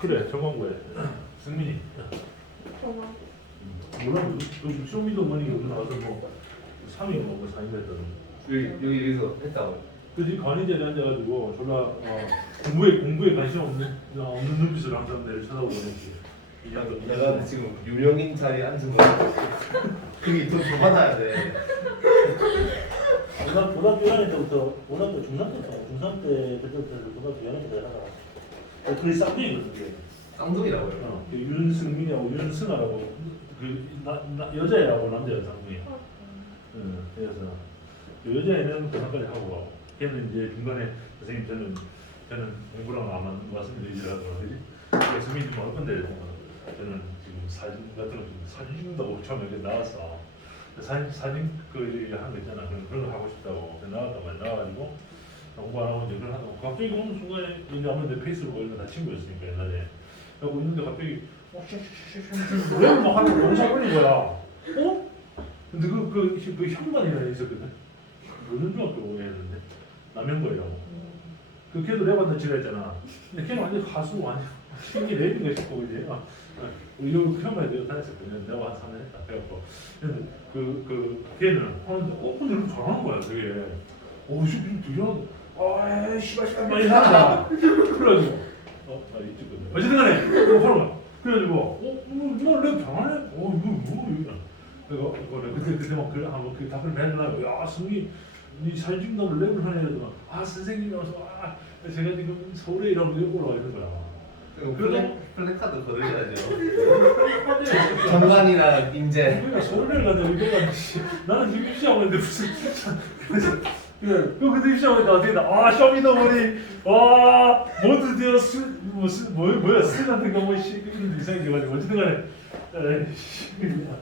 그래 정광구에. 승민이. 정말 몰라 그 쇼미더머니 여기 나와서 뭐 3위 뭐뭐 4위 됐다는 여기 여기 여기서 했다고. 그지 관리자리 앉아가지고 졸라 어, 공부에 공부에 관심 없는 어, 없는 눈빛으로 항상 내를 쳐다보는 야, 너- 내가 지금 유명인 자리에 앉은 거. 그게 돈더 받아야 돼. 고등 고등학교 1학년 때부터 고등학교 중3 때부터 중3 때 그때부터 고등학교 2학년 때까지 하다가 그게 쌍둥이거든 그게. 쌍둥이라고요. 어, 그 윤승민이하고 윤승아라고 그 나, 나, 여자애하고 남자애 쌍둥이 응, 그래서 그 여자애는 고등까지 하고 걔는 이제 중간에 선생님 저는 저는 공부랑 이제 하더라고요 그지? 그래서 승민이 좀할 건데 어, 저는 지금 사진 같은 거좀 사진 찍는다고 처음에 이렇게 나왔어 사진 사진 그 하는 거 있잖아. 그런 거 하고 싶다고 그래서 나왔단 말이야 나와가지고 공부 안 하고 이제 그런 하다가 갑자기 어느 순간에 이제 아무래도 페이스북 이런 거다 친구였으니까 옛날에. 하고 있는데 갑자기 어, 슉슉슉슉 랩을 막 하는 거 영상 올린 거야. 어? 근데 그, 그, 그, 그 현관이라 있었거든. 무슨 중학교였는데? 남현거이라고. 그 걔도 랩한다 지가 했잖아. 근데 걔는 완전 가수 완전 신기 랩인가 싶고 이제 아, 아, 요 현관에 내가 다녔었거든. 내가 한 3년 했다. 그래갖고 근데 그, 그 걔는 하는데 어 근데 이렇게 잘하는 거야 되게. 어씨 되게 아 씨발 씨발 많이 한다 그래가지고 어, 아, 이쪽 거네. 어쨌든 간에, 이거 하는 거야. 그래가지고, 어, 뭐, 너랩 잘하네? 어, 이거 뭐, 이거. 그거, 그거, 그때, 그때 막, 그, 한번 그 답을 맨날, 야, 승기, 니 사진 찍는다고 랩을 하네? 이러더만, 아, 선생님, 이러면서, 아, 제가 지금 서울에 일하면 여기 올라와 있는 거야. 플래 플래카드 걸으셔야죠. 정관이나 인재. 우리가 서울을 가냐, 우리가, 씨, 나는 지금 입시하고 있는데 무슨, 그래, 그 그때 있다, 어떻게 다, 아, 쇼미더머니, 와, 모두 되어 수, 무슨, 뭐, 뭐야, 술 같은 거, 뭐, 씨, 이런 이상해져가지고, 어쨌든 간에, 에이씨, 그냥.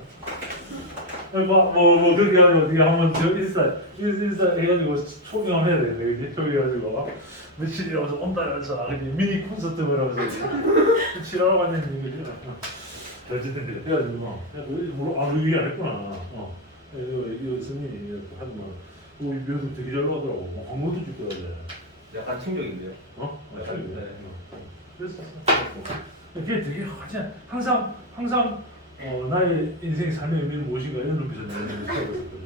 뭐, 뭐, 뭐, 그렇게 하면 어떻게 하면 저 인스타, 인스타 해가지고 초경을 해야 되는데, 그지? 초경해가지고, 며칠이라면서 온다 이러면서, 아, 그지? 미니 콘서트 뭐라면서, 치라고 갔는데, 그지? 어쨌든 그래. 그래가지고, 뭐, 야, 그, 뭐, 아, 그 얘기 안 했구나. 어. 이거, 이거 승민이 이렇게 하더만, 어, 이 묘도 되게 잘 나가더라고. 뭐, 광고도 찍더라고요. 약간 충격인데요. 어? 어, 네. 잘 네. 그랬었어. 그게 되게 하자 항상 항상 어, 나의 인생 삶의 의미는 무엇인가 이런 눈빛을 내는 있었거든.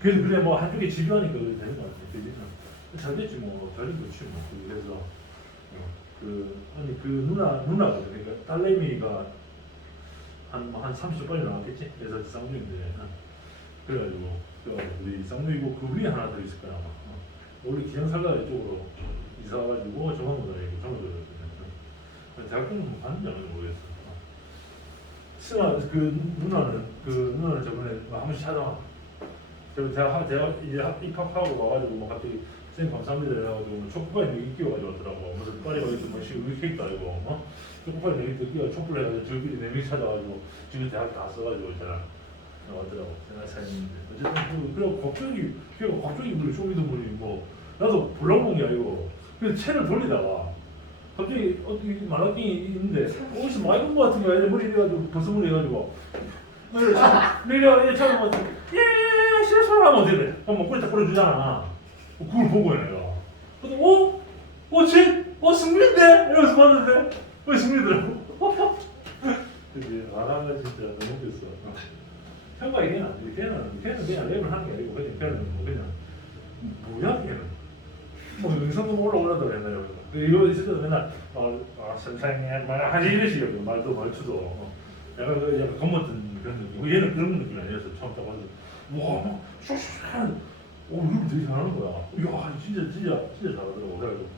그래서 그래 뭐 한쪽에 집요하니까 그게 되는 것 같아. 그지? 어. 잘 됐지 뭐. 잘된 거지 뭐. 그래서 어, 그 아니 그 누나 누나거든. 그러니까 딸내미가 한한 30초 빨리 나왔겠지. 그래서 쌍둥이인데. 어. 그래가지고 그 우리 쌍둥이고 그 위에 하나 더 있을 거야 아마. 어. 우리 기장살가 이쪽으로 이사 와가지고 정원보다 이거 정원보다 대학교는 뭐 갔는지 안 모르겠어. 어. 승아 그 누나는 그 누나는 저번에 뭐한 번씩 찾아와. 저 대학 대학 이제 학- 입학하고 와가지고 뭐 갑자기 선생님 감사합니다 해가지고 뭐 초코파이 네개 끼워가지고 왔더라고. 무슨 파리가 있어 뭐 시- 우리 케이크도 아니고 어? 초코파이 네개 끼워 촛불 해가지고 명이 찾아가지고 지금 대학 다 써가지고 있잖아. 나왔더라고. 제가 사진인데 어쨌든 그 그래 갑자기 걔가 갑자기 우리 쇼미더머니 뭐 나도 볼라고 본게 아니고 그래서 채를 돌리다가 갑자기 어떻게 말라킹이 있는데 어디서 많이 본거 같은 거야. 머리 이래가지고 버스머리 해가지고 내려 얘 처음 봤지. 예 실수를 하면 어떻게 돼? 그럼 목걸이 딱 뿌려주잖아. 그걸 보고 내가. 근데 어? 어 쟤? 어 승민인데? 이러면서 봤는데 왜 승민이더라고. 그지 아가 진짜 너무 웃겼어. 평가 얘기는 안 돼. 걔는 걔는 그냥 랩을 하는 게 아니고 그냥 걔는 뭐 그냥 뭐야 걔는. 뭐 영상도 올라오려다 옛날에 근데 이거 있을 때도 맨날 어, 어 선생님 말 하지 이러시거든 말도 말투도. 어. 약간 그 약간 겁먹던 그런 느낌 얘는 그런 느낌이 아니었어 처음 딱 봐서. 와막 슈슈한 오 이거 되게 잘하는 거야. 이야 진짜 진짜 진짜 잘하더라고. 그래가지고.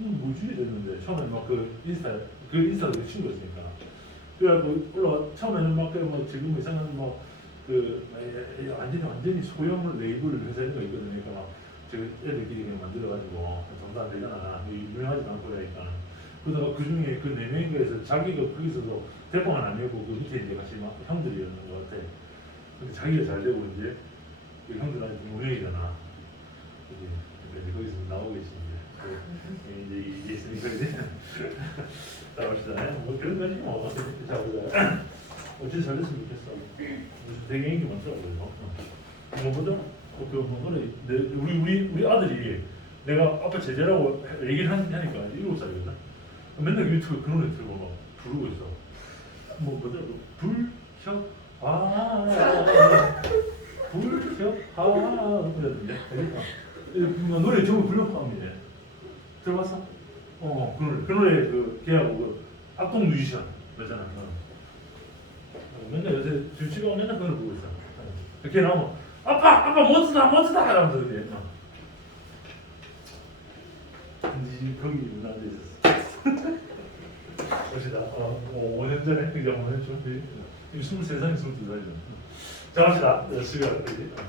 음 뭐지? 이랬는데 처음에 막 그 인스타 그 인스타도 그 친구였으니까. 그래가지고 올라가 처음에는 막뭐 지금 이상한 뭐 그 완전히 완전히 소형 레이블 회사 이런 거 있거든요 그러니까 막저 애들끼리 그냥 만들어가지고 정도 안 되잖아. 유명하지도 않고 그러니까. 그러다가 그 중에 그 네 명에서 자기가 거기서도 대포만 아니고 그 밑에 이제 같이 막 형들이었는 것 같아. 근데 자기가 잘 되고 이제 그 형들한테 무명이잖아. 이제 근데 거기서 나오고 있지 이제. 그 이제 이제 있으니까 이제 나오시잖아요. 뭐 그런 거지 뭐. 자 보자. 어쨌든 잘 됐으면 좋겠어. 되게 인기 많더라고요. 어. 뭐보다 그 우리 우리 우리 아들이 내가 아빠 제자라고 얘기를 한- 하니까 일곱 살이거든. 맨날 유튜브 그런 거 틀고 막 부르고 있어. 뭐 뭐더라 불협 아 불협화 그랬는데 뭐 노래 제목 불협화음이래. 들어봤어? 어, 그 노래 그 노래 그 걔하고 그 악동 뮤지션 그잖아. 어, 맨날 요새 주치가 맨날 그걸 보고 있어. 이렇게 나오면 아빠 아빠 멋지다 멋지다 이러면서 어. 근데 거기 문화돼 있었어. 멋이다. 어, 어, 5년 전에 그죠? 5년 전 그, 23살, 22살이죠. 자, 갑시다. 어, 수요일 그지? 어.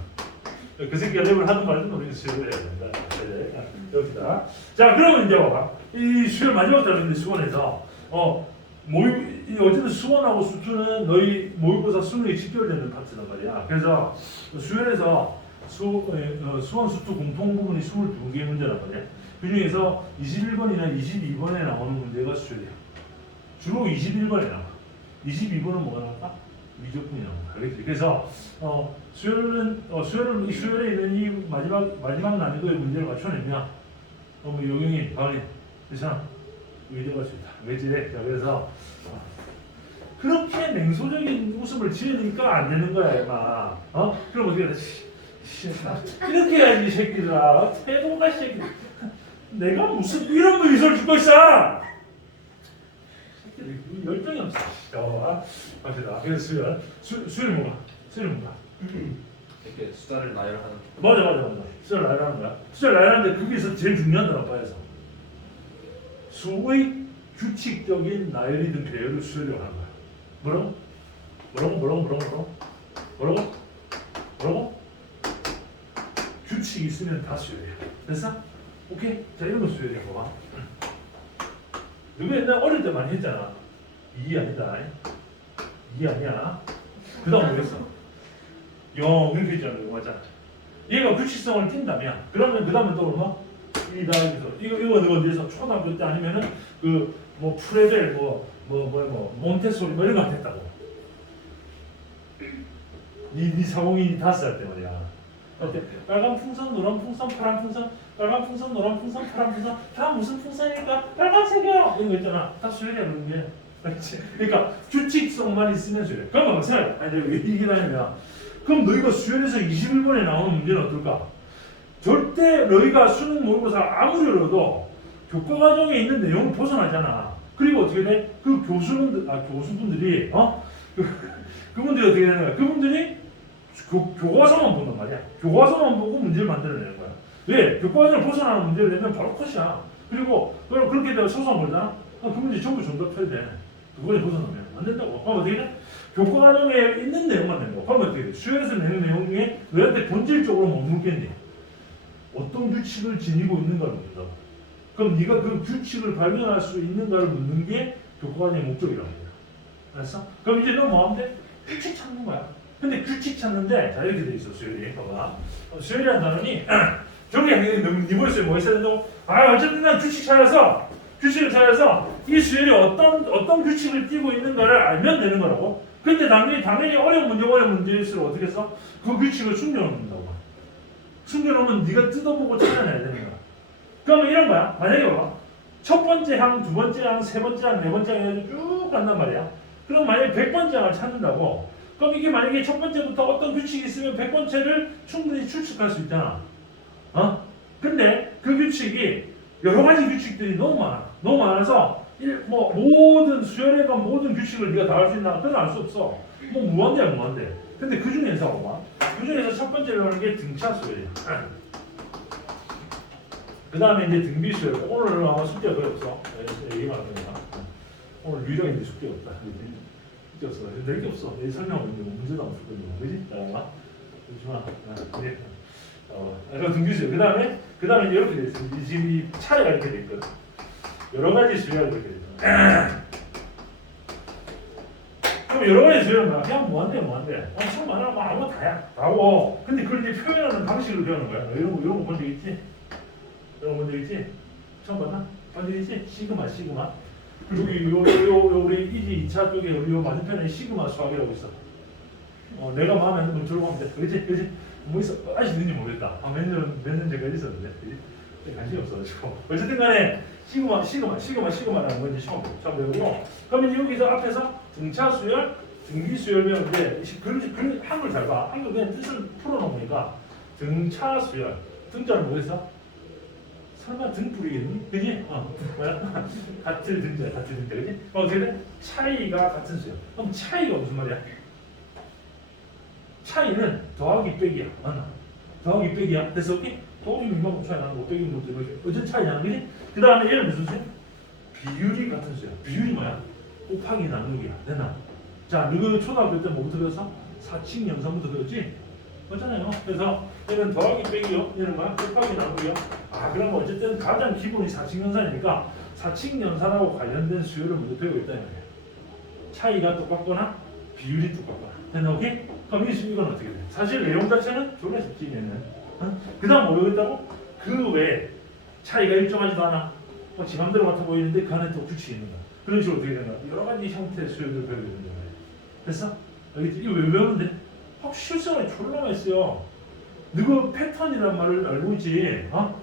그 새끼가 랩을 하든 말든 우리는 수요일 해야 된다. 네, 아, 여기다. 자, 그러면 이제 봐봐. 이 수요일 마지막 달인데 수원에서 어 모의 이 어쨌든 수원하고 수투는 너희 모의고사 수능이 직결되는 파트란 말이야. 그래서 수요일에서 수 어, 수원 수투 공통 부분이 22개의 문제란 말이야. 그 중에서 21번이나 22번에 나오는 문제가 수요일이야. 주로 21번에 나와. 22번은 뭐가 나올까? 미적분이 나와. 알겠지? 그래서 어, 수요일은 어, 수요일 수요일에 있는 이 마지막 마지막 난이도의 문제를 맞춰내면 어, 뭐 요경이 가은이 괜찮아 있다. 알겠지? 자, 그래서 어, 그렇게 냉소적인 웃음을 지으니까 안 되는 거야, 임마. 어? 그럼 어떻게 해? 씨, 씨, 이렇게 해야지, 이 새끼들아. 태도가 이 새끼. 내가 무슨 이런 미소를 주고 있어? 새끼들 열정이 없어. 자, 갑시다. 그래서 수요일, 수, 수요일 뭐가? 수요일 뭐가? 이렇게 숫자를 나열하는 맞아, 맞아, 맞아. 수요일 나열하는 거야. 수요일 나열하는데 거기서 제일 중요한 단어 봐야서 수의 규칙적인 나열이든 배열을 수요일이라고 하는 거야. 뭐라고? 뭐라고? 뭐라고? 뭐라고? 뭐라고? 뭐라고? 규칙이 있으면 다 수요일이야. 됐어? 오케이? 자, 이런 거 수요일이야, 봐봐. 누구 옛날 어릴 때 많이 했잖아. 이 아니다. 이 아니야. 그 다음 뭐 했어? 영 이렇게 있잖아, 이거 맞잖아. 얘가 규칙성을 띈다면, 그러면 그 다음에 또 얼마? 이다 여기서 이거 이거 이거 어디서 초등학교 때 아니면은 그 뭐 프레벨 뭐뭐 뭐 뭐, 몬테소리 뭐 이런 거 했다고. 니니 사공이 다섯 살 때 말이야. 빨간 풍선, 노란 풍선, 파란 풍선, 빨간 풍선, 노란 풍선, 파란 풍선 다 무슨 풍선일까? 빨간색이야. 이런 거 있잖아. 다 수혈이야 그런 게. 그렇지. 그러니까 규칙성만 있으면 수혈. 그러면 생각. 아니 내가 왜 얘기하냐면 그럼 너희가 수혈에서 21번에 나오는 문제는 어떨까? 절대 너희가 수능 모의고사 아무리 어려도 교과 과정에 있는 내용을 벗어나잖아. 그리고 어떻게 돼? 그 교수분들, 아 교수분들이 어? 그, 그분들이 어떻게 되는 거야? 그분들이 교, 교과서만 본단 말이야. 교과서만 보고 문제를 만들어내는 거야. 왜? 교과 과정을 벗어나는 문제를 내면 바로 컷이야. 그리고 그럼 그렇게 되면 소송 걸잖아. 그럼 그 문제 전부 정답해야 돼. 그거에 벗어나면 안 된다고. 그럼 어떻게 돼? 교과 과정에 있는 내용만 거. 그럼 어떻게 돼? 수요에서 내는 내용 중에 너희한테 본질적으로 못 묻겠니? 어떤 규칙을 지니고 있는가를 묻는다고. 그럼 네가 그 규칙을 발견할 수 있는가를 묻는 게 교과관의 해요. 알았어? 그럼 이제 너 뭐 하면 돼? 규칙 찾는 거야. 근데 규칙 찾는데 자 이렇게 돼 있어 수열이 봐봐. 어, 수열이라는 단어니 저기 네 머릿속에 뭐 있어야 된다고? 아 어쨌든 난 규칙 찾아서 규칙을 찾아서 이 수열이 어떤 어떤 규칙을 띠고 있는가를 알면 되는 거라고. 근데 당연히 당연히 어려운 문제 어려운 문제일수록 어떻게 해서 그 규칙을 숨겨놓는다 고. 숨겨놓으면 네가 뜯어보고 찾아내야 되는 거야. 그러면 이런 거야. 만약에 봐봐. 첫 번째 항, 두 번째 항, 세 번째 항, 네 번째 항 쭉 간단 말이야. 그럼 만약에 백 번째 항을 찾는다고. 그럼 이게 만약에 첫 번째부터 어떤 규칙이 있으면 백 번째를 충분히 추측할 수 있잖아. 어? 근데 그 규칙이 여러 가지 규칙들이 너무 많아. 너무 많아서 일- 뭐 모든 수열에 관 모든 규칙을 네가 다 할 수 있나? 그건 알 수 없어. 뭐 무한대야 무한대. 근데 그 중에서 봐봐. 그 중에서 첫 번째로 하는 게 등차 수열이야. 그 다음에 이제 등비 수열. 오늘은 아마 숙제가 거의 없어. 네, 얘기만 하면 됩니다. 오늘 유일하게 이제 숙제가 없다. 숙제 없어. 낼게 없어. 내 설명은 이제 문제도 안 풀거든요. 그지? 자, 그렇지만 아, 그래. 어, 그럼 등비 수열. 그 다음에 그 다음에 이렇게 돼 있어. 이- 지금 이 차례가 이렇게 돼 있거든. 여러 가지 수열이 이렇게 돼 있어. 그 럼 여러 가지 뭐야? 그냥 뭐한대 뭐한대. 엄청 많아. 뭐 아무 다야. 다고. 근데 그걸 이제 표현하는 방식을 배우는 거야. 너 이런 거 이런 거 본 적 있지? 이런 거본적 있지? 처음 봤나? 본적 있지? 시그마 시그마. 여기 요, 요, 요 우리 이지 2차 쪽에 우리 요 맞은편에 시그마 수학이라고 있어. 어, 내가 마음에 안 들면 들어가면 돼. 그렇지? 그렇지? 뭐 있어? 아직 있는지 모르겠다. 아, 몇 년, 몇 년 전까지 있었는데. 그지? 관심이 없어가지고 어쨌든 간에 시그마 시그마 시그마 시그마라는 건 이제 시험 처음 배우고 그러면 여기서 앞에서 등차 수열 등기 수열 배우는데 글, 글 한글 잘 봐 한글 그냥 뜻을 풀어놓으니까 등차 수열 등자는 뭐였어? 설마 등 뿌리겠니? 그지? 어 뭐야? 같은 등자 같은 등자 그지? 어, 어떻게 돼? 차이가 같은 수열 그럼 차이가 무슨 말이야? 차이는 더하기 빼기야 맞나? 더하기 빼기야 됐어 오케이? 더하기 민감한 차이 나는 거 빼기 뭐 이렇게 어쨌든 차이 나는 거지? 그 다음에 얘는 무슨 수야? 비율이 같은 수야 비율이 뭐야? 곱하기 나누기야 됐나? 자 너희 초등학교 때 뭐부터 배웠어? 사칙 연산부터 배웠지? 맞잖아요 그래서 얘는 더하기 빼기요 얘는 뭐야? 곱하기 나누기요 아 그럼 어쨌든 가장 기본이 사칙 연산이니까 사칙 연산하고 관련된 수요를 먼저 배우고 있다 이 말이야 차이가 똑같거나 비율이 똑같거나 됐나 오케이? 그럼 이 이건 어떻게 돼? 사실 내용 자체는 졸라 쉽지 얘는 어? 그 다음 뭐 배웠다고? 그 외에 차이가 일정하지도 않아 뭐 지맘대로 같아 보이는데 그 안에 또 규칙이 있는 거야 그런 식으로 어떻게 거야? 여러 가지 형태의 수요를 배우게 되는 거야 됐어? 알겠지? 이거 왜 배우는데? 확 실생활에 졸라 쓰여 너그 패턴이란 말을 알고 있지 어?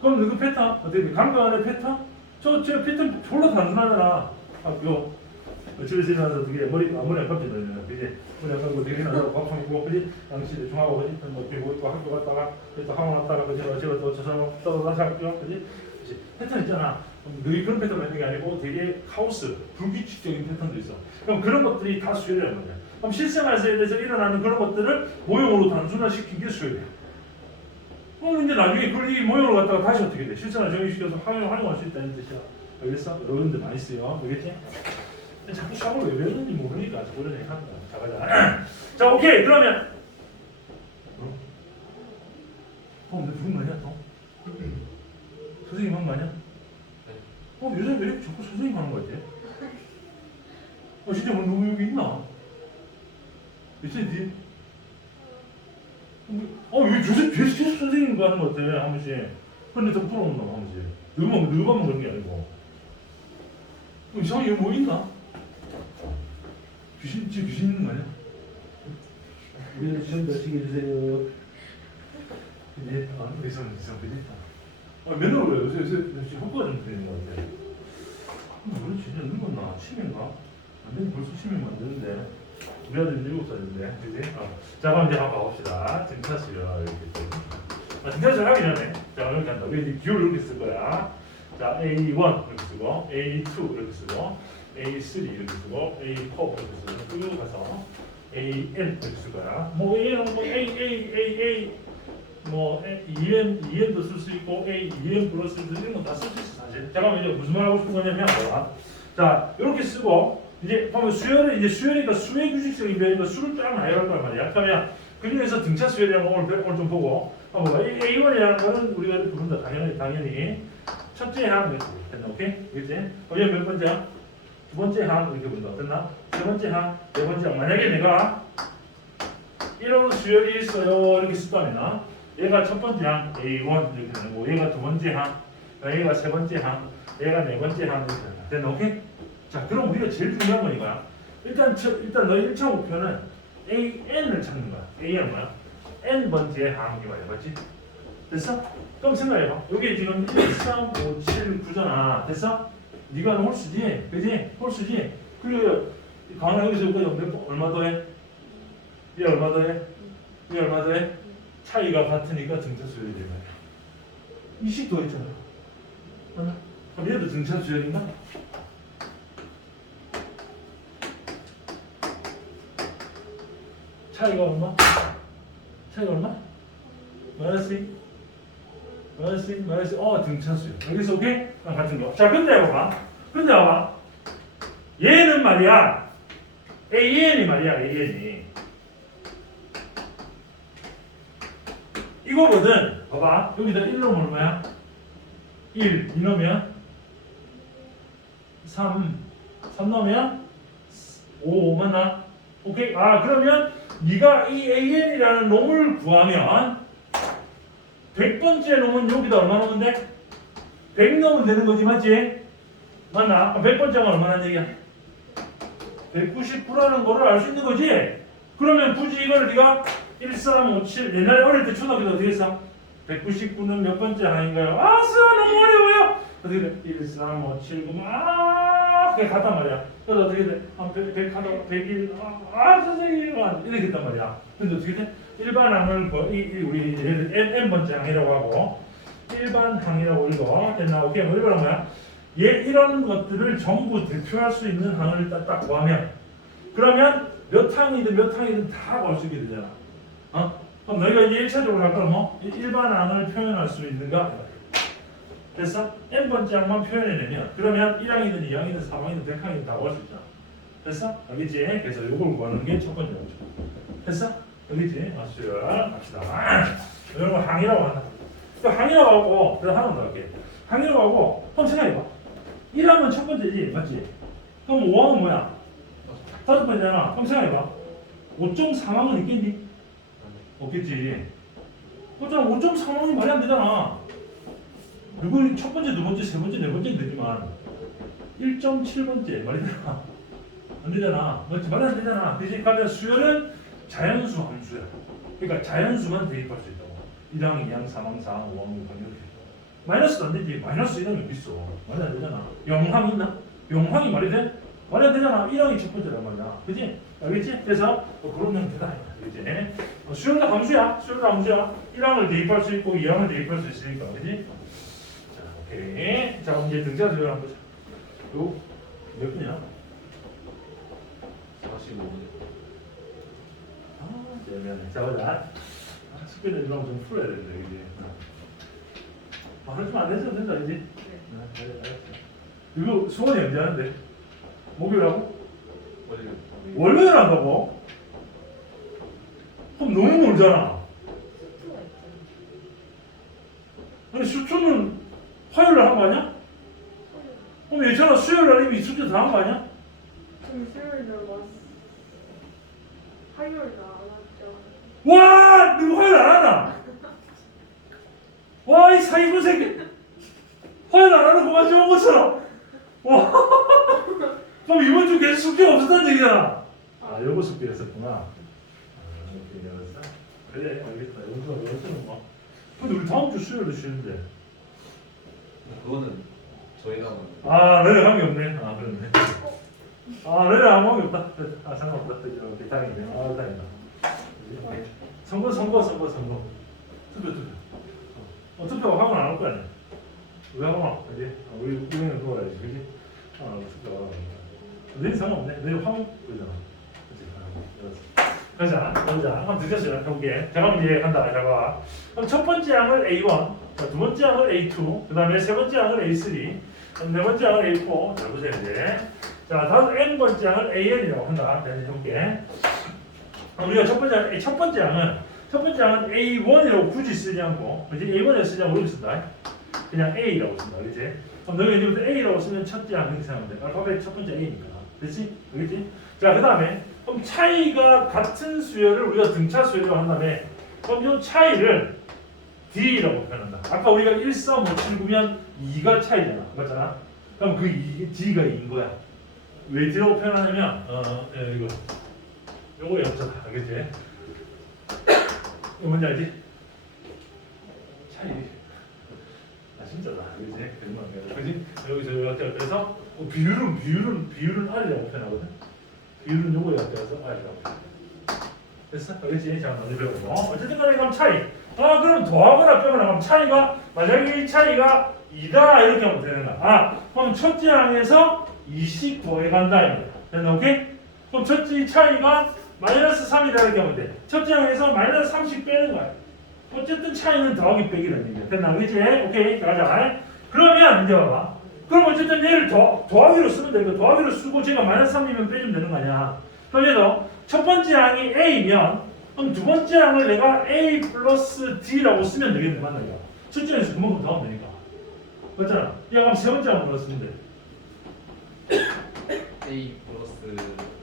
그럼 너그 패턴 어떻게 돼? 강강한의 패턴? 저, 저 패턴 졸라 단순하잖아 아, 이거 집에서 일어나서 되게 머리 아, 머리 안 감지 너는 그지 머리 안 감고 되게 일어나서 밥 먹고 그지 양치 대충 하고 그지 뭐 그리고 또 학교 갔다가 또 학원 갔다가 그지 또 저사람 또 다시 학교 그지 패턴 있잖아 그럼 너희 그런 패턴 만드는 게 아니고 되게 카오스 불규칙적인 패턴도 있어 그럼 그런 것들이 다 수요라는 거야 그럼 실생활에서 일어나는 그런 것들을 모형으로 단순화시킨 게 수요야 그럼 이제 나중에 그걸 이 모형으로 갖다가 다시 어떻게 돼 실생활 활용, 활용할 수 있다는 뜻이야 알겠어? 여러분들 많이 쓰여 알겠지? 자꾸 샵을 왜 배우는지 모르니까 자꾸 이런 얘기 하는 거야. 자, 가자. 자, 오케이. 그러면. 어? 어, 근데 누군 말이야, 또? 선생님 한 말이야? 어, 요새 왜 이렇게 자꾸 선생님 하는 거지? 어, 진짜 뭐 누구 여기 있나? 니? 어, 왜 요새 계속 선생님 거 하는 거 같아, 한 번씩. 근데 더 풀어놓나, 한 번씩. 너만, 너만 그런 게 아니고. 어, 이상하게 뭐 있나? 귀신, 진짜 귀신 있는 거 아니야? 우리 시험 다치게 해주세요. 네, 아, 선, 선, 그지? 아, 맨날 그래. 요새, 요새, 요새 효과가 좀 되는 거 같아. 음, 우리 진짜 늙었나? 치매인가? 안 되면 벌써 치매 만드는데. 우리 아들 일곱 살인데, 그지? 어. 자, 그럼 이제 한번 가봅시다. 등차수요, 이렇게 좀. 아, 등차수 하기 전에. 자, 이렇게 한다. 우리 이제 기호를 이렇게 쓸 거야. 자, A1 이렇게 쓰고, A2 이렇게 쓰고, A3 이렇게 쓰고, A4 이렇게 쓰고, 쭉 가서 AN 이렇게 쓸 거야. 뭐 A는 뭐 A, A, A, A, 뭐 EN, EN도 쓸 수 있고, A, EN 플러스도 이런 건 다 쓸 수 있어 사실. 잠깐만 이제 무슨 말 하고 싶은 거냐면, 봐봐. 자, 이렇게 쓰고, 이제 보면 수열은 이제 수열이니까 수의 규칙성이 되니까 수를 쫙 나열할 거란 말이야. 그러면 그 중에서 등차 수열이라는 거 오늘, 오늘 좀 보고, 한번 봐. A1이라는 거는 우리가 부른다. 당연히, 당연히. 첫째 항 됐나 오케이? 그지? 그럼 얘몇 번째야? 두 번째 항 이렇게 본다 됐나? 세 번째 항, 네 번째 항 만약에 내가 이런 수열이 있어요 이렇게 썼다면 얘가 첫 번째 항 A1 이렇게 되는 거고 얘가 두 번째 항 얘가 세 번째 항 얘가 네 번째 항 이렇게 된다 됐나 오케이? 자 그럼 우리가 제일 중요한 건 이거야 일단 첫, 일단 너희 1차 목표는 AN을 찾는 거야 AN은 뭐야? N 번째 항이 말이야 맞지? 됐어? 그럼 생각해봐. 여기 지금 1, 3, 5, 7, 9잖아. 됐어? 네가 홀수지? 그지? 홀수지? 그리고 강한 여기서 여기까지 얼마 더 해? 얘 얼마 더 해? 얘 얼마 더 해? 차이가 같으니까 등차 수열이 되는 거야. 20 더했잖아. 맞나? 그럼 얘도 등차 수열인가? 차이가 얼마? 차이가 얼마? 마이너스 2? 마이너스 2, 마이너스 어 등차수요. 여기서 오케이? 아, 같은 거. 자, 근데 봐봐. 근데 봐봐. 얘는 말이야. AN이 말이야, AN이. 이거거든. 봐봐. 여기다 1 넣으면 얼마야? 1, 2 넣으면 3, 3 넣으면 5 맞나? 오케이? 아, 그러면 네가 이 AN이라는 놈을 구하면 100번째 놈은 여기다 얼마 넣으면 돼? 100 넣으면 되는 거지 맞지? 맞나? 100번째가 얼마나 얘기야? 199라는 거를 알 수 있는 거지? 그러면 굳이 이걸 네가 1, 3, 5, 7 옛날에 어릴 때 초등학교 때 어떻게 했어? 199는 몇 번째 항인가요? 아, 수아 너무 어려워요. 어떻게 돼? 1, 3, 5, 7, 9, 아, 그게 갔단 말이야. 그래서 어떻게 돼? 한 100, 100 하다 101, 아, 아, 선생님, 아, 이렇게 했단 말이야. 근데 어떻게 돼? 일반 항을 뭐, 이, 이 우리 얘를 n, n 번째 항이라고 하고 일반 항이라고 읽어. 됐나? 오케이, 뭐 일반은 뭐야? 얘 이런 것들을 전부 대표할 수 있는 항을 딱, 딱 구하면 그러면 몇 항이든 몇 항이든 다걸수 있게 되잖아. 어? 그럼 너희가 이제 1차적으로 할 거는 뭐? 이 일반 항을 표현할 수 있는가? 됐어? n번째 항만 표현해내면 그러면 1항이든 2항이든 3항이든 100항이든 다걸수 있잖아. 됐어? 알겠지? 그래서 이걸 구하는 게 첫 번째 문제. 됐어? 알겠지? 아, 수열 갑시다. 걸 항이라고 한다. 그 항이라고 하고 그래서 하나 더 할게. 항이라고 하고 한번 생각해봐. 1항은 첫 번째지, 맞지? 그럼 5항은 뭐야? 다섯 번째잖아. 그럼 생각해봐. 5.3항은 있겠니? 없겠지. 그렇잖아. 5.3항이 말이 안 되잖아. 그리고 첫 번째, 두 번째, 세 번째, 네 번째는 되지만 1.7번째 말이 되나? 안 되잖아. 맞지? 말이 안 되잖아. 대신 그러면 수열은 자연수 함수야. 그러니까 자연수만 대입할 수 있다고. 1항, 2항, 3항, 4항, 5항, 6항 이렇게. 마이너스도 안 되지. 마이너스 1항이 어디 있어? 말이 안 되잖아. 0항 있나? 0항이 말이 돼? 안 되잖아. 1항이 첫 번째란 말이야. 그지? 알겠지? 그래서 어, 그러면 되다. 그지? 어, 수열도 함수야. 수열도 함수야. 1항을 대입할 수 있고 2항을 대입할 수 있으니까. 그지? 자, 오케이. 자, 그럼 이제 등차 수열 한번 보자. 요 몇 분이야? 45분. 아, 되면 자, 보자. 아, 숙제는 이런 좀 풀어야 된다. 그지? 아, 하지 안 해도 된다. 그지? 네, 그래, 알았어. 이거 수원이 언제 하는데? 목요일하고? 어디? 월요일 한다고? 그럼 너무 멀잖아. 아니 수초는 화요일 날 한 거 아니야? 그럼 예전에 수요일 날 이미 숙제 다 한 거 아니야? 지금 수요일 날 왔어. 화요일 날 안 왔죠. 와! 너 화요일 안 하나? 와, 이 사기꾼 새끼! 화요일 안 하는 그만 좀 것처럼! 와! 그럼 이번 주 계속 숙제 없었다는 얘기잖아. 아, 요거 숙제였었구나. 아, 오케이, 알았어. 그래, 알겠다. 여기서 여기서는 뭐. 근데 우리 다음 주 수요일도 쉬는데. 그거는 저희랑 아, 너네 관계 없네. 아, 그렇네. 아, 너네 아무 관계 없다. 아, 상관없다. 이렇게 다행이네. 아, 다행이다. 선거, 선거, 선거, 선거. 투표, 투표. 어, 투표 하고 나올 거 아니야? 왜 하고 그지? 아, 우리 우리는 그거 알지, 그지? 아, 투표 너희 상관없네. 너희 화목 그잖아. 그지? 가자, 가자. 한번. 해볼게. 자, 그럼 이제 간다. 자, 봐. 그럼 첫 번째 항을 A1, 자, 두 번째 항을 A2, 그 다음에 세 번째 항을 A3, 그럼 네 번째 항을 A4. 자, 보세요, 이제. 자, 다섯 n 번째 항을 AN이라고 한다. 해볼게. 그럼 우리가 첫 번째, 항- 첫 번째 항은, 첫 번째 항은 A1이라고 굳이 쓰지 않고, 그지? A1이라고 쓰지 않고 이렇게 쓴다. 그냥 A라고 쓴다. 그지? 그럼 너가 이제부터 A라고 쓰면 첫째 항 생각하면 돼. 알파벳 첫 번째 A니까. 그렇지? 그렇지? 자, 그 다음에, 그럼 차이가 같은 수열을 우리가 등차 수열이라고 한 다음에, 그럼 이 차이를 D라고 표현한다. 아까 우리가 1, 3, 5, 7, 9면 2가 차이잖아. 맞잖아? 그럼 그 2, D가 2인 거야. 왜 D라고 표현하냐면, 어, 예, 이거. 요거 엽자다. 알겠지? 이거 뭔지 알지? 차이. 아, 진짜다. 알겠지? 그지? 여기서 이렇게 그래서 어, 비율은, 비율은, 비율은 R이라고 표현하거든? 비율은 요거에 따라서 R이라고 됐어? 알겠지? 자, 먼저 배우고. 어쨌든 간에 그럼 차이. 아, 그럼 더하거나 빼거나 그럼 차이가, 만약에 이 차이가 2다 이렇게 하면 되는 거야. 아, 그럼 첫째 항에서 20 더해간다. 이거야. 됐나? 오케이? 그럼 첫째 차이가 마이너스 3이다 이렇게 하면 돼. 첫째 항에서 마이너스 30 빼는 거야. 어쨌든 차이는 더하기 빼기라는 얘기야. 됐나? 그지? 오케이. 자, 가자. 그러면 이제 봐봐. 그럼 어쨌든 얘를 더, 더하기로 쓰면 되고 더하기로 쓰고 제가 마이너스 3이면 빼주면 되는 거 아니야. 그럼 얘도 첫 번째 항이 A면 그럼 두 번째 항을 내가 A 플러스 D라고 쓰면 되겠네. 맞나 이거? 첫째 항에서 그만큼 더하면 되니까. 맞잖아. 야 그럼 세 번째 항은 뭐라 쓰면 돼? A 플러스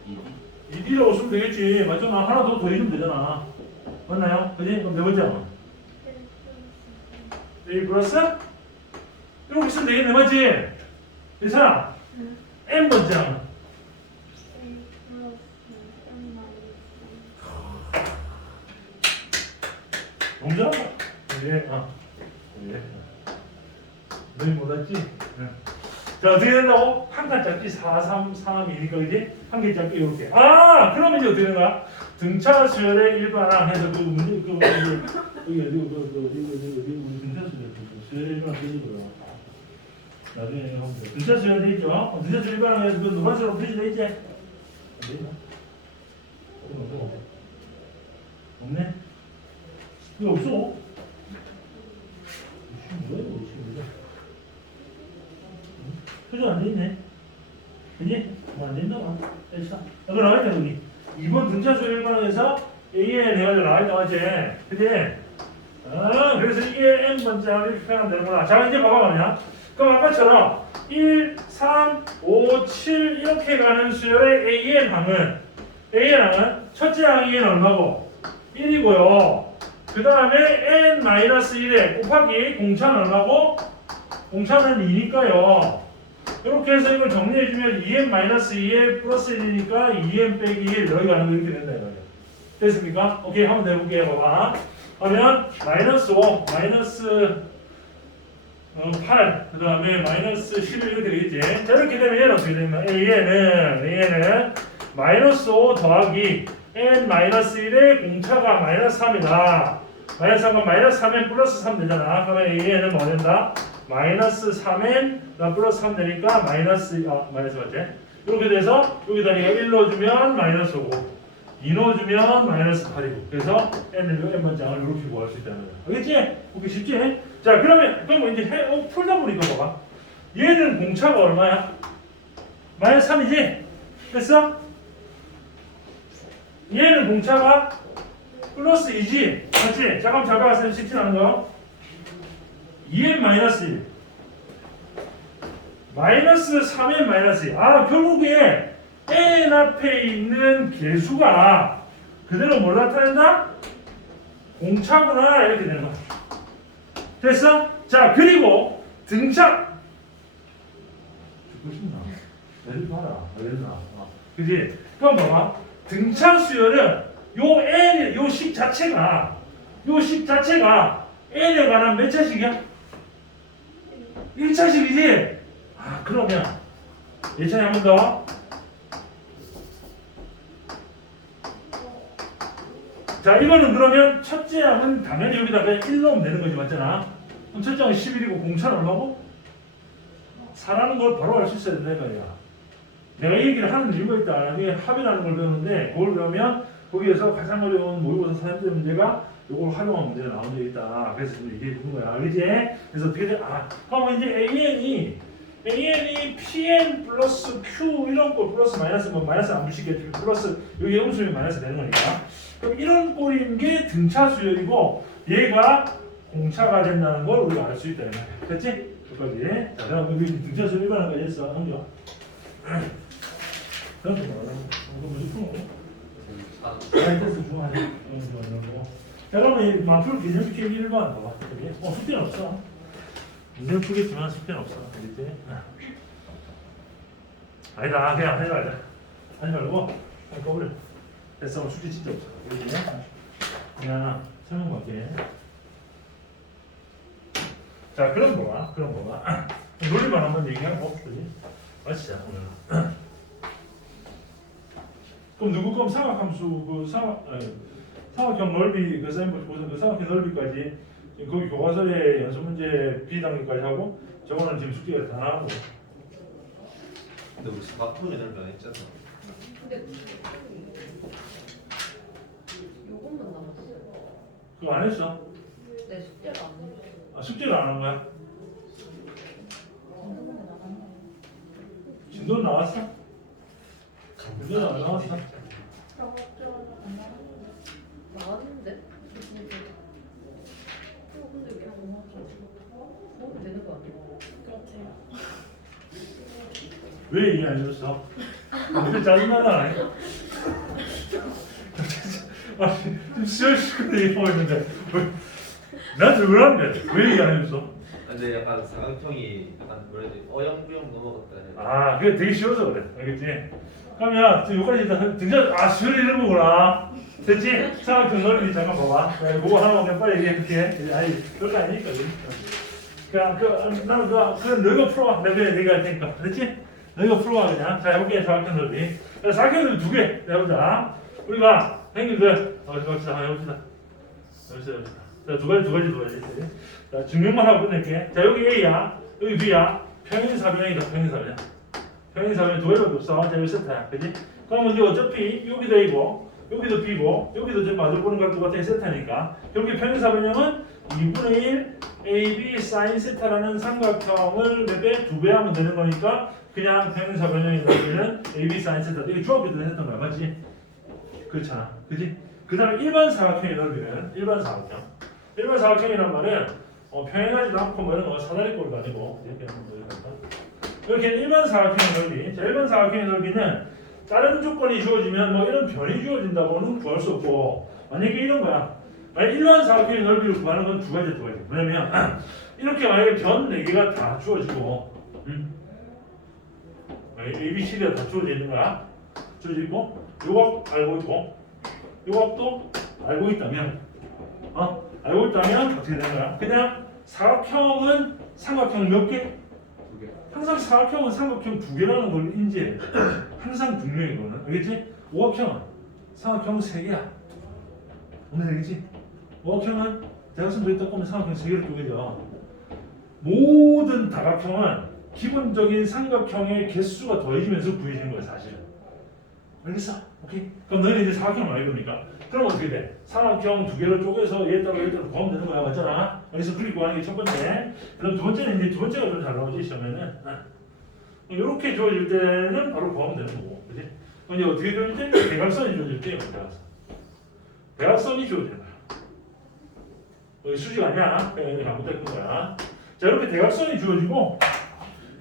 2D. 2D라고 쓰면 되겠지. 맞잖아. 하나 더 더해주면 되잖아. 맞나요? 그지? 그럼 네 번째 항은? A 플러스? 이렇게 쓰면 되겠네. 맞지? 괜찮아? N 번째 항은? A 플러스 M 마이너스 너무 잘한다. 예, 어. 예. 너희 몰랐지? 예. 자 어떻게 된다고? 한칸 짧기 4, 3, 3이니까 그지? 한개 짧기 이렇게. 아 그러면 이제 어떻게 되나? 등차 수열의 일반항 해서 그 문제 그 문제 여기 어디 어디 어디 어디 어디 어디 우리 등차 수열 그 수열의 일반항 되지더라. 나중에 하면 돼. 등차 수열 돼 있죠? 어, 등차 수열 해서 그 노란색으로 표시돼 있지? 없어? 없네? 이거 없어? 이거 뭐야 이거 지금 이거? 표정 안 돼 있네. 그지? 뭐안 된다 봐. 됐어. 여기 나와있다 여기. 2번 등차수 1번에서 AN 해가지고 나와있다 맞지? 그지? 아 그래서 이게 N번째로 이렇게 표현하면 되는구나. 자 이제 봐봐 그냥. 그럼 아까처럼 1, 3, 5, 7 이렇게 가는 수열의 AN 항은 AN 항은 첫째 항이 얼마고? 1이고요. 그 다음에 n-1에 곱하기 공차는 얼마고? 공차는 2니까요. 이렇게 해서 이걸 정리해주면 2n-2에 플러스 1이니까 2n 빼기 1 여기 가는 거 이렇게 된다 이거예요. 됐습니까? 오케이 한번 내볼게요. 봐봐. 그러면 마이너스 5, 마이너스 어, 8, 그 다음에 마이너스 11 이렇게 되겠지. 자 이렇게 되면 얘는 어떻게 되면 a는 a는 마이너스 5 더하기 n 마이너스 1의 공차가 마이너스 3이다. 마이너스 3과 마이너스 3n 플러스 3 되잖아. 그러면 a는 뭐 된다? 마이너스 3n 나 플러스 3 되니까 마이너스 아 마이너스 맞지? 이렇게 돼서 여기다 내가 1 넣어주면 마이너스 5 2 넣어주면 마이너스 8이고 그래서 n을 n번 장을 이렇게 구할 수 있다는 거야. 알겠지? 오케이 쉽지? 자 그러면 그럼 이제 해, 어, 풀다 보니까 봐봐. 얘는 공차가 얼마야? 마이너스 3이지? 됐어? 얘는 공차가 플러스 2지? 맞지? 자 그럼 잘 봐봤어요. 쉽지 않은 거. 2n 마이너스 1 마이너스 3n 마이너스 2 아 결국에 n 앞에 있는 개수가 그대로 뭘 나타낸다? 공차구나 이렇게 되는 거야 됐어? 자 그리고 등차 듣고 싶나? 내일 봐라 알겠나? 어. 그지? 그럼 봐봐 등차 수열은 요 n 요 식 자체가 요 식 자체가 n에 관한 몇 차식이야? 1차식이지? 아 그러면 예찬이 한번 더. 자 이거는 그러면 첫째 항은 당연히 여기다 그냥 1 넣으면 되는 거지 맞잖아. 그럼 첫째 항이 11이고 공차는 얼마고? 4라는 걸 바로 알 수 있어야 된다 이거야. 내가 이 얘기를 하는 이유가 있다. 나중에 합의라는 걸 배우는데 그걸 배우면 거기에서 가장 어려운 모의고사 사연제 문제가 이걸 활용한 문제가 나온 적이 있다. 그래서 지금 얘기해 준 거야. 그지? 그래서 어떻게 돼? 아, 그러면 이제 AN이 AN이 PN 플러스 Q 이런 거 플러스 마이너스 뭐 마이너스 안 붙이게 플러스 여기 음수면 마이너스 되는 거니까. 그럼 이런 꼴인 게 등차 수열이고 얘가 공차가 된다는 걸 우리가 알 수 있다. 됐지? 여기까지. 자, 그럼 여기 등차 수열 일반까지 했어. 한겨. 그럼 뭐 이거 무슨? 사이트에서 중요하네. 음, 자 그러면 이 마플 키우기 1번 봐봐. 여기. 어 숙제는 없어. 문제는 풀겠지만 숙제는 없어. 알겠지? 아. 아니다 그냥 하지 말자. 하지 말고 그냥 꺼버려. 됐어 숙제 진짜 없어. 그냥 설명 받게. 자 그런 거가 그런 거가 논리만 한번 얘기하고 그지? 마치자 오늘. 그럼 누구 그럼 사각함수 그 사각 에, 사각형 넓이 그 쌤볼 보선 그 사각형 넓이까지 거기 교과서에 연습 문제 B 단계까지 하고 저거는 지금 숙제가 다 나오고 근데 우리 스마트폰이 넓이 안 했잖아. 근데 요것만 남았어요. 그거 안 했어? 내 숙제가 안 돼. 아, 숙제를 안 한 거야? 진도는 나왔어? 진도는 안 나왔어? 나왔는데? 어, 근데 왜 안 나왔어? 먹으면 되는 거 아니야? 그렇대요. 왜 얘기 안 해줬어? 근데 짜증나나? 아니 지금 수열 시간에 얘기하고 있는데 왜 나한테 왜 그러는데 왜 얘기 안 해줬어? 근데 약간 사각형이 약간 되지? 어영부영 넘어갔다. 해야 되나? 아, 그게 되게 쉬워서 그래. 알겠지? 그러면 저 여기까지 일단 등장 아 수열이 이런 거구나 됐지? 사각형 넓이 잠깐 봐봐 네, 그거 하나만 내가 빨리 얘기해줄게 아니 별거 아니니까 그냥 그 나는 그 그럼 너희가 풀어봐 내가 그냥 얘기할 테니까 됐지? 너희가 풀어봐 그냥 자 해볼게 사각형 넓이 자, 사각형 넓이 두개 해보자 우리가 형님들 어 해봅시다 해봅시다 해봅시다 해봅시다 자 두 가지 두 가지 두 가지. 자 증명만 하고 끝낼게. 자 여기 A야 여기 B야. 평행 사변이다 평행 사변 평행 사변 두 개밖에 없어. 자 여기 세타야. 그지? 그러면 이제 어차피 여기도 A고 여기도 B고 여기도 지금 마주보는 각도가 같은 세타니까. 여기 평행 사변형은 2분의 1 AB sin 세타라는 삼각형을 몇 배? 두 배 하면 되는 거니까 그냥 평행 사변형이 넓이는 AB sin 세타. 이게 주어비도 했던 거야. 맞지? 그렇잖아. 그지? 그 다음에 일반 사각형의 넓이는 일반 사각형 일반 사각형이란 말은 어, 평행하지도 않고 뭐 이런 거 사다리꼴도 아니고 이렇게 하면 되니까 이렇게 일반 사각형의 넓이 자, 일반 사각형의 넓이는 다른 조건이 주어지면 뭐 이런 변이 주어진다고는 구할 수 없고 만약에 이런 거야 만약 일반 사각형의 넓이를 구하는 건 두 가지 두 가지 뭐냐면 이렇게 만약에 변 4개가 다 주어지고 음? A, B, C가 다 주어져 있는 거야 주어져 있고 요거 알고 있고 요것도 알고 있다면 어? 알고 있다면 어떻게 거야? 그냥 사각형은 삼각형 몇 개? 항상 사각형은 삼각형 두 개라는 걸 인지해. 항상 중요해 이거는. 알겠지? 오각형은 삼각형은 세 개야. 오늘 알겠지? 오각형은 대각 선도 있다 보면 삼각형 세 개로 쪼개져. 모든 다각형은 기본적인 삼각형의 개수가 더해지면서 구해지는 거야 사실은. 알겠어? 오케이? 그럼 너희는 이제 사각형을 알거니까 그럼 어떻게 돼? 사각형 두 개로 쪼개서 얘 따로 얘 따로 구하면 되는 거야 맞잖아? 여기서 그리고 하는 게 첫 번째 그럼 두 번째는 이제 두 번째가 좀 잘 나오지 시험에는 이렇게 주어질 때는 바로 구하면 되는 거고 그지? 이제 어떻게 주어질 때? 대각선이 주어질 때요 대각선 대각선이 주어질 거야 여기 수직 아니야? 그냥 잘못된 거야 자 이렇게 대각선이 주어지고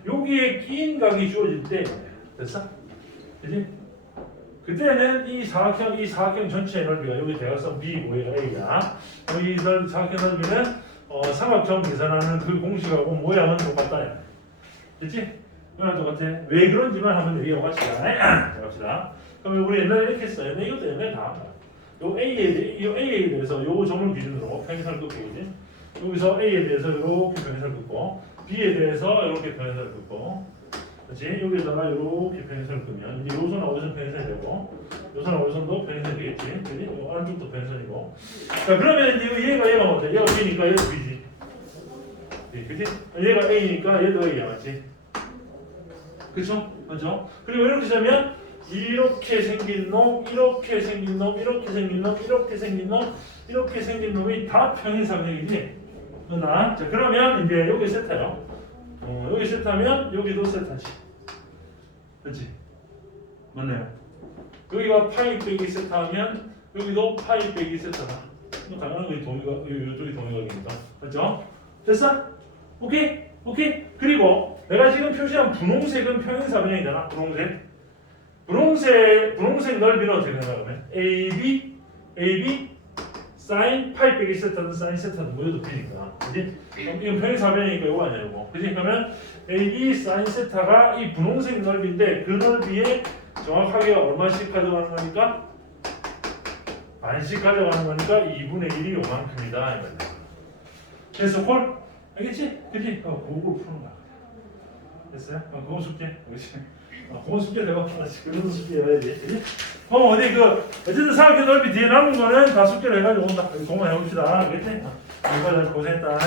여기에 낀 각이 주어질 때 됐어? 그지? 그때는 이 사각형 이 사각형 전체의 넓이가 여기 대각선 B고 얘가 A야. 이 넓- 사각형 넓이는 어, 삼각형 계산하는 그 공식하고 모양은 똑같다. 됐지? 모양 똑같아. 왜 그런지만 한번 얘기해 봅시다. 봅시다. 그럼 우리 옛날에 이렇게 했어요. 이것도 옛날에 다. 요 A에 요 A에 대해서 요 점을 기준으로 평행선을 긋고 그지? 여기서 A에 대해서 이렇게 평행선을 긋고 B에 대해서 이렇게 평행선을 긋고 그렇지? 여기다가 이렇게 평행선을 끄면 이제 요선하고 요선 평행선이 되고 요선하고 요선도 평행선이 되겠지? 그지? 요 안쪽도 평행선이고 자 그러면 이제 얘가 얘가 뭔데? 얘가 B니까 얘도 B지 예, 그지? 얘가 A니까 얘도 A야 맞지? 그쵸? 맞죠? 그리고 이렇게 되면 이렇게 생긴 놈, 이렇게 생긴 놈, 이렇게 생긴 놈, 이렇게 생긴 놈, 이렇게 생긴 놈이 다 평행사변이지? 누나 자 그러면 이제 여기 세타요 어, 여기 세타면 여기도 세타지. 그렇지? 맞나요? 여기가 파이 빼기 세타면 여기도 파이 빼기 세타다. 거 동의가 이쪽이 동의각이니까. 맞죠? 됐어? 오케이? 오케이? 그리고 내가 지금 표시한 분홍색은 평행사변이잖아. 분홍색. 분홍색 분홍색 넓이는 어떻게 되나 그러면? AB AB 사인 파이 빼기 세타든 사인 세타든 모여도 B니까. 그지? 그럼 이건 평행 사변이니까 이거 아니야 이거 그지? 그러면 AB sin 세타가 이 분홍색 넓이인데 그 넓이에 정확하게 얼마씩 가져가는 거니까 반씩 가져가는 거니까 2분의 1이 요만큼이다 그래서 꼴 알겠지? 그지? 어, 그걸 푸는 거야 됐어요? 어, 그거 숙제 그렇지 어, 그거 숙제 내가 하나씩 그런 숙제 해야지. 그지? 그럼 어디 그 어쨌든 사각형 넓이 뒤에 남은 거는 다 숙제를 해가지고 온다. 공부해 봅시다. 알겠지? 어, 이거 고생했다